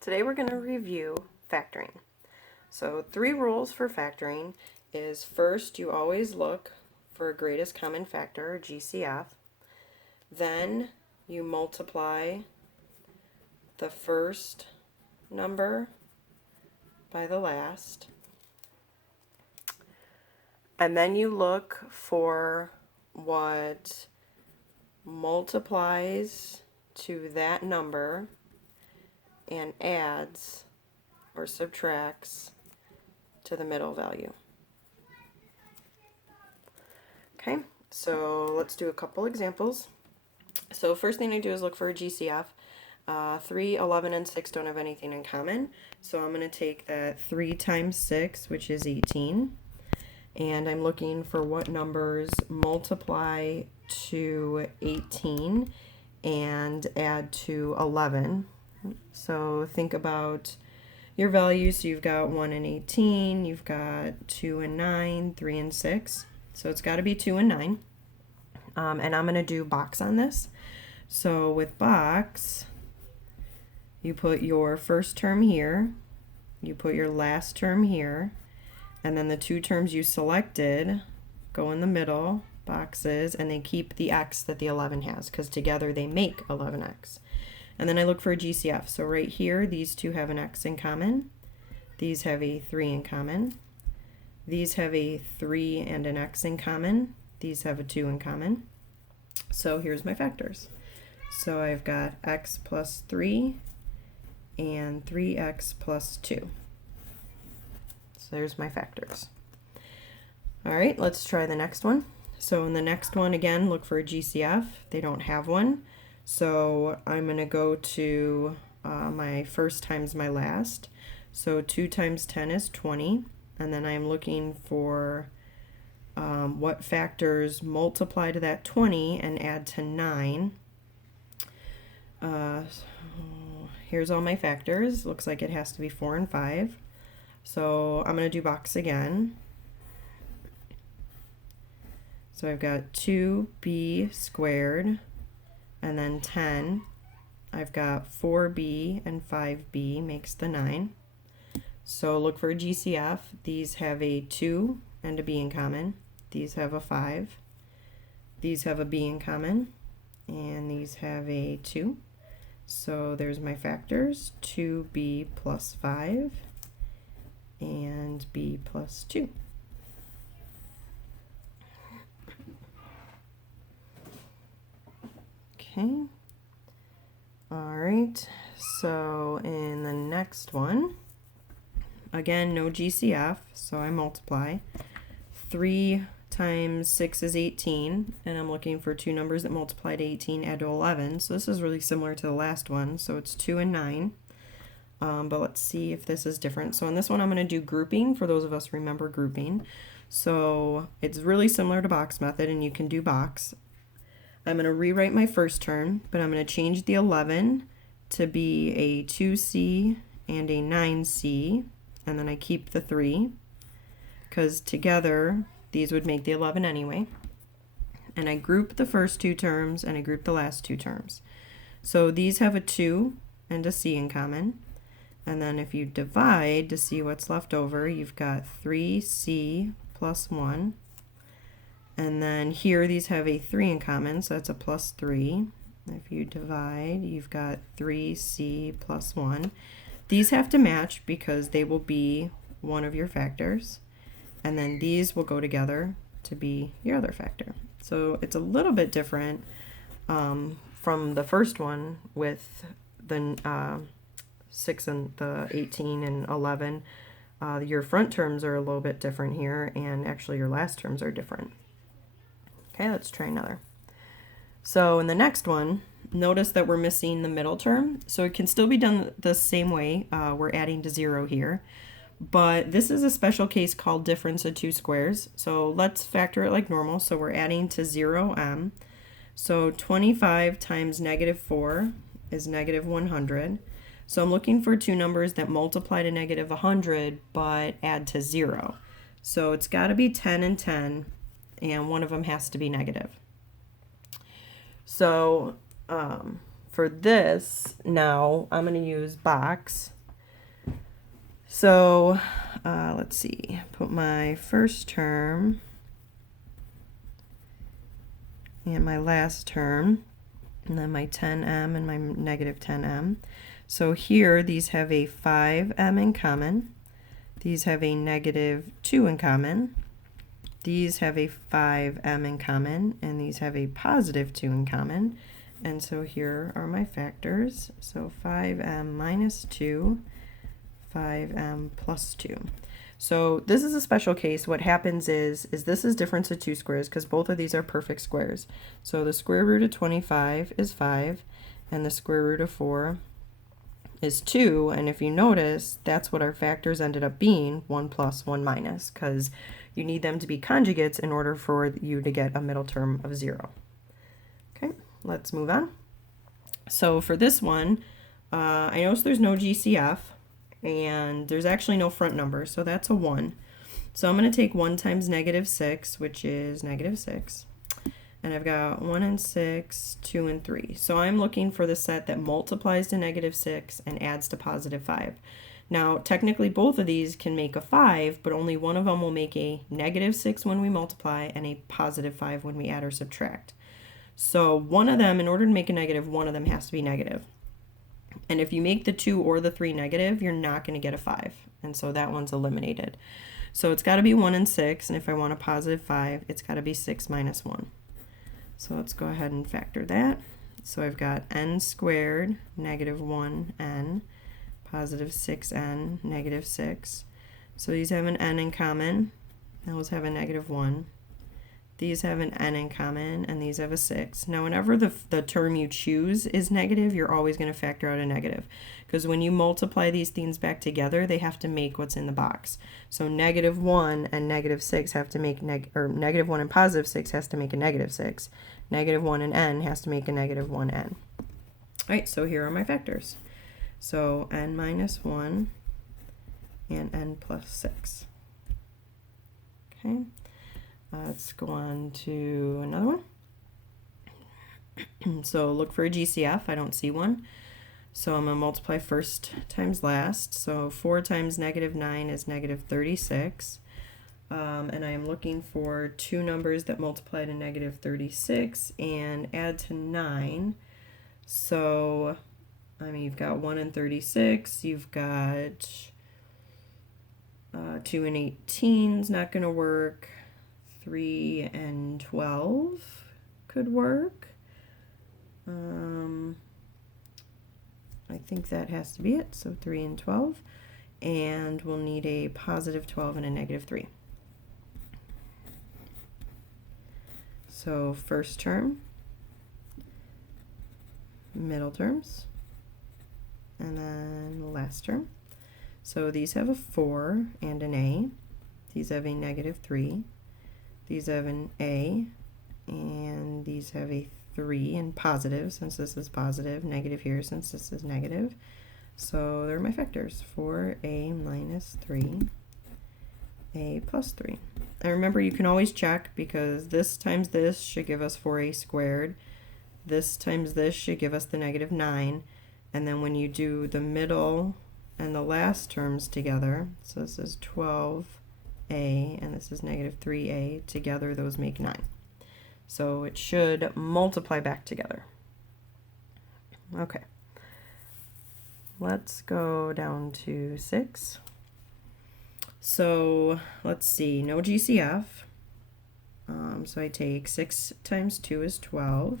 Today we're going to review factoring. So 3 rules for factoring is first you always look for greatest common factor, or GCF. Then you multiply the first number by the last. And then you look for what multiplies to that number and adds or subtracts to the middle value. Okay, so let's do a couple examples. So first thing I do is look for a GCF. 3, 11, and 6 don't have anything in common. So I'm going to take that 3 times 6, which is 18. And I'm looking for what numbers multiply to 18 and add to 11. So think about your values. So you've got 1 and 18, you've got 2 and 9, 3 and 6. So it's got to be 2 and 9. And I'm going to do box on this. So with box, you put your first term here, you put your last term here, and then the 2 terms you selected go in the middle boxes, and they keep the x that the 11 has, because together they make 11x. And then I look for a GCF. So right here, these 2 have an x in common. These have a 3 in common. These have a 3 and an x in common. These have a 2 in common. So here's my factors. So I've got x plus 3 and 3x plus 2. So there's my factors. All right, let's try the next one. So in the next one, again, look for a GCF. They don't have one. So I'm going to go to my first times my last. So 2 times 10 is 20. And then I'm looking for what factors multiply to that 20 and add to 9. Here's all my factors. Looks like it has to be 4 and 5. So I'm going to do box again. So I've got 2b squared and then 10. I've got 4b and 5b makes the 9. So look for a GCF. These have a 2 and a b in common. These have a 5. These have a b in common. And these have a 2. So there's my factors, 2b plus 5 and b plus 2. Okay. All right. So in the next one, again, no GCF, so I multiply. 3 times 6 is 18, and I'm looking for 2 numbers that multiply to 18, add to 11. So this is really similar to the last one. So it's 2 and 9. But let's see if this is different. So in this one, I'm going to do grouping, for those of us who remember grouping. So it's really similar to box method, and you can do box. I'm going to rewrite my first term, but I'm going to change the 11 to be a 2c and a 9c, and then I keep the 3, because together these would make the 11 anyway. And I group the first 2 terms, and I group the last 2 terms. So these have a 2 and a c in common. And then if you divide to see what's left over, you've got 3c plus 1. And then here these have a 3 in common, so that's a plus 3. If you divide, you've got 3c plus 1. These have to match because they will be one of your factors. And then these will go together to be your other factor. So it's a little bit different from the first one with the 6 and the 18 and 11. Your front terms are a little bit different here, and actually your last terms are different. Okay, let's try another. So in the next one, notice that we're missing the middle term. So it can still be done the same way. We're adding to 0 here. But this is a special case called difference of 2 squares. So let's factor it like normal. So we're adding to 0m. So 25 times negative 4 is negative 100. So I'm looking for 2 numbers that multiply to negative 100 but add to 0. So it's got to be 10 and 10. And one of them has to be negative. So for for this, now I'm going to use box. So let's see, put my first term and my last term, and then my 10m and my negative 10m. So here, these have a 5m in common. These have a negative 2 in common. These have a 5m in common, and these have a positive 2 in common. And so here are my factors. So 5m minus 2, 5m plus 2. So this is a special case. What happens is this is difference of two squares because both of these are perfect squares. So the square root of 25 is 5, and the square root of 4 is 2. And if you notice, that's what our factors ended up being, 1 plus 1 minus, because you need them to be conjugates in order for you to get a middle term of 0. Okay, let's move on. So for this one, I notice there's no GCF. And there's actually no front number, so that's a 1. So I'm going to take 1 times negative 6, which is negative 6. And I've got 1 and 6, 2 and 3. So I'm looking for the set that multiplies to negative 6 and adds to positive 5. Now, technically both of these can make a 5, but only one of them will make a negative 6 when we multiply and a positive 5 when we add or subtract. So one of them, in order to make a negative, one of them has to be negative. And if you make the 2 or the 3 negative, you're not going to get a 5. And so that one's eliminated. So it's got to be 1 and 6. And if I want a positive 5, it's got to be 6 minus 1. So let's go ahead and factor that. So I've got n squared, negative 1n, positive 6n, negative 6. So these have an n in common. Those have a negative 1. These have an n in common, and these have a 6. Now, whenever the term you choose is negative, you're always going to factor out a negative. Because when you multiply these things back together, they have to make what's in the box. So negative 1 and negative 6 have to make, negative 1 and positive 6 has to make a negative 6. Negative 1 and n has to make a negative 1n. All right, so here are my factors. So n minus 1 and n plus 6. Okay. Let's go on to another one. So look for a GCF. I don't see one. So I'm going to multiply first times last. So 4 times negative 9 is negative 36. And I am looking for two numbers that multiply to negative 36 and add to 9. So, I mean, you've got 1 and 36. You've got 2 and 18 is not going to work. 3 and 12 could work. I think that has to be it. So 3 and 12. And we'll need a positive 12 and a negative 3. So first term, middle terms, and then last term. So these have a 4 and an a. These have a negative 3. These have an a, and these have a 3 in positive since this is positive, negative here since this is negative. So they're my factors, 4a minus 3, a plus 3. And remember, you can always check because this times this should give us 4a squared. This times this should give us the negative 9. And then when you do the middle and the last terms together, so this is 12a and this is negative 3a, together those make 9. So it should multiply back together. Okay. Let's go down to 6. So let's see, no GCF. So I take 6 times 2 is 12.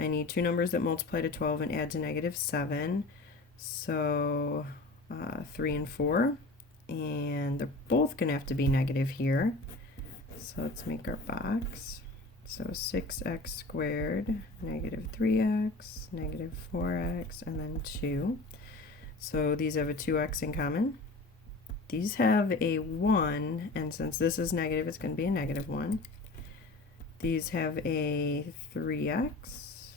I need two numbers that multiply to 12 and add to negative 7. So 3 and 4. And they're both going to have to be negative here. So let's make our box. So 6x squared, negative 3x, negative 4x, and then 2. So these have a 2x in common. These have a 1, and since this is negative, it's going to be a negative 1. These have a 3x,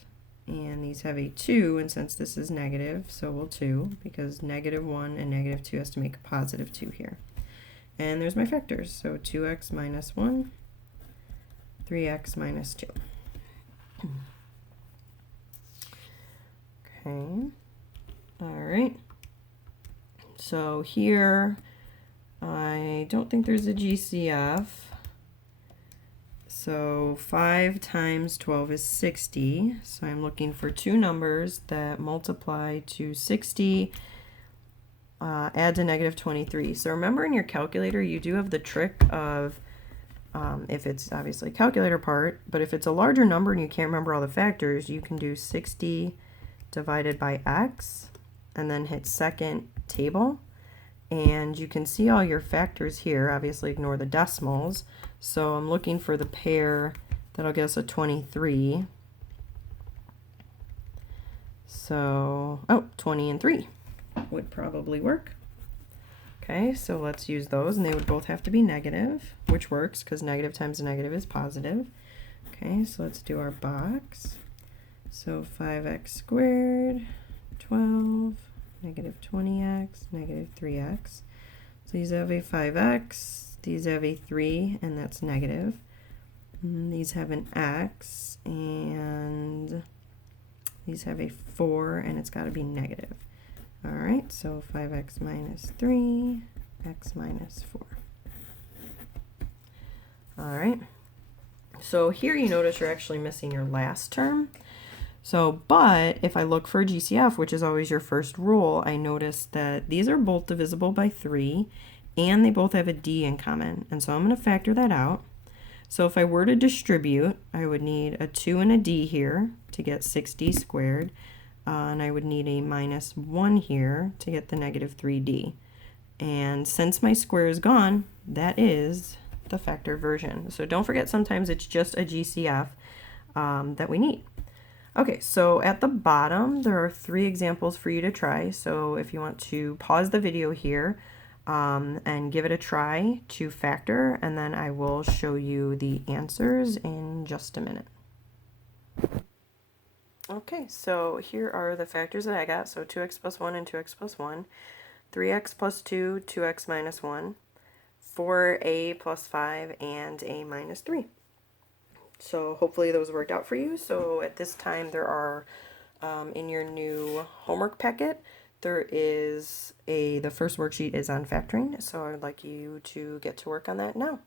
and these have a 2, and since this is negative, so will 2, because negative 1 and negative 2 has to make a positive 2 here. And there's my factors, so 2x minus 1, 3x minus 2. Okay. All right. So here, I don't think there's a GCF. So 5 times 12 is 60. So I'm looking for two numbers that multiply to 60, add to negative 23. So remember in your calculator, you do have the trick of, if it's obviously a calculator part, but if it's a larger number and you can't remember all the factors, you can do 60 divided by x and then hit second table. And you can see all your factors here. Obviously ignore the decimals. So I'm looking for the pair that'll get us a 23. So, 20 and 3 would probably work. Okay, so let's use those, and they would both have to be negative, which works because negative times a negative is positive. Okay, so let's do our box. So 5x squared, 12, negative 20x, negative 3x. So these have a 5x, these have a 3, and that's negative. And these have an x, and these have a 4, and it's got to be negative. All right, so 5x minus 3, x minus 4. All right, so here you notice you're actually missing your last term. So, but if I look for a GCF, which is always your first rule, I notice that these are both divisible by 3, and they both have a d in common. And so I'm going to factor that out. So if I were to distribute, I would need a 2 and a d here to get 6d squared. And I would need a minus 1 here to get the negative 3d. And since my square is gone, that is the factored version. So don't forget, sometimes it's just a GCF that we need. Okay, so at the bottom, there are 3 examples for you to try. So if you want to pause the video here and give it a try to factor, and then I will show you the answers in just a minute. Okay, so here are the factors that I got. So 2x plus 1 and 2x plus 1, 3x plus 2, 2x minus 1, 4a plus 5, and a minus 3. So hopefully those worked out for you. So at this time there are, in your new homework packet, there is the first worksheet is on factoring. So I would like you to get to work on that now.